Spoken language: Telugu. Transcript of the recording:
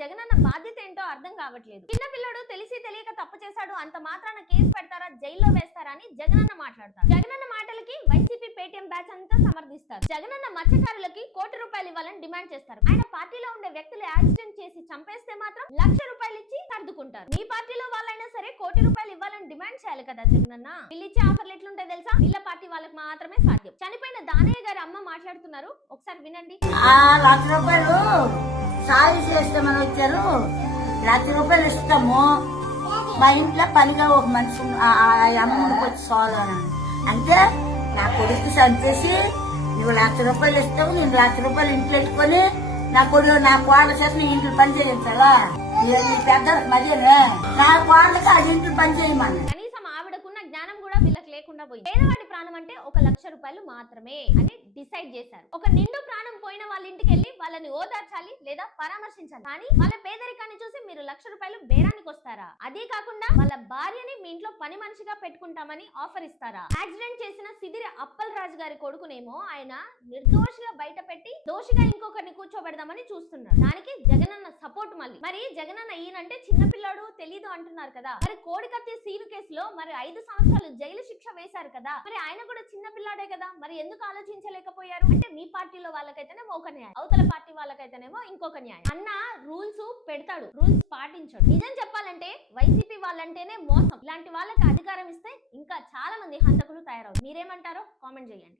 జగనన్న బాధ్యత ఏంటో అర్థం కావట్లేదు. చిన్న పిల్లడు తెలిసి తెలియక తప్పు చేశాడు, అంత మాత్రాన కేసు పెడతారా, జైల్లో వేస్తారా అని జగనన్న మాట్లాడతారు. జగనన్న మాటలకి వైసీపీ పేటీఎం బ్యాచ్ అంతా సమర్థిస్తారు. జగనన్న మత్స్యకారులకి ₹1,00,00,000 ఇవ్వాలని డిమాండ్ చేస్తారు. ఆయన పార్టీలో ఉండే వ్యక్తులు యాక్సిడెంట్ చేసి చంపేస్తే మాత్రం ₹1,00,000 ఇచ్చి సర్దుకుంటారు. మీ పార్టీలో వాళ్ళైనా సరే ₹1,00,00,000 ఇవ్వాలని డిమాండ్ చేయాలి కదా జగనన్న. వీళ్ళు ఇచ్చే ఆఫర్లు ఎట్లుంటాయి తెలుసా? వీళ్ళ పార్టీ వాళ్ళకి మాత్రమే సాధ్యం. చనిపోయిన దానయ్య గారి అమ్మ మాట్లాడుతున్నారు, ఒకసారి వినండి. ₹1,00,000 సాయి చేస్తామని వచ్చారు. ₹1,00,000 ఇస్తాము. మా ఇంట్లో పనిగా ఒక మనిషి అమ్మకి వచ్చి సోదరు అంటే నా కొడుకు చంపేసి నువ్వు ₹1,00,000 ఇస్తావు, నేను ₹1,00,000 ఇంట్లో పెట్టుకొని నా కొడుకు నా కోళ్ళ చేత నీ ఇంట్లో పని చేయించాలా? నీ పెద్ద మధ్యనే నా కోళ్ళకి ఆ ఇంట్లో పని చేయమని కనీసం ఆవిడకున్న జ్ఞానం కూడా వీళ్ళకి లేకుండా పోయి పేదవాడి ప్రాణం అంటే ₹1,00,000 మాత్రమే అని డిసైడ్ చేశారు. ఒక నిండు ప్రాణం పోయిన వాళ్ళ ఇంటికి వెళ్ళి వాళ్ళని ఓదార్చాలి లేదా పరామర్శించాలి. కానీ వాళ్ళ పేదరికాన్ని చూసి మీరు ₹1,00,000 బేరానికి వస్తారా? అదే కాకుండా వాళ్ళ భార్యని మీ ఇంట్లో పని మనిషిగా పెట్టుకుంటామని ఆఫర్ ఇస్తారా? యాక్సిడెంట్ చేసిన సిదిరి అప్పల్ రాజు గారి కొడుకునేమో ఆయన నిర్దోషిగా బయట పెట్టి దోషిగా ఇంకొకరిని కూర్చోబెడదామని చూస్తున్నారు. దానికి జగనన్న సపోర్ట్ మరి జగనన్న ఈయనంటే చిన్నపిల్లాడు తెలీదు అంటున్నారు కదా. మరి కోడికత్తి సీను కేసులో మరి 5 సంవత్సరాలు జైలు శిక్ష వేశారు కదా. మరి ఆయన కూడా చిన్న పిల్లాడే కదా. మరి ఎందుకు ఆలోచించలేకపోయారు? అంటే మీ పార్టీలో వాళ్ళకైతేనేమో ఒక న్యాయం, అవతల పార్టీ వాళ్ళకైతేనేమో ఇంకొక న్యాయం. అన్న రూల్స్ పెడతాడు, రూల్స్ పాటించాడు. నిజం చెప్పాలంటే వైసీపీ వాళ్ళంటేనే మోసం. ఇలాంటి వాళ్ళకి అధికారం ఇస్తే ఇంకా చాలా మంది హంతకులు తయారవుతారు. మీరేమంటారో కామెంట్ చేయండి.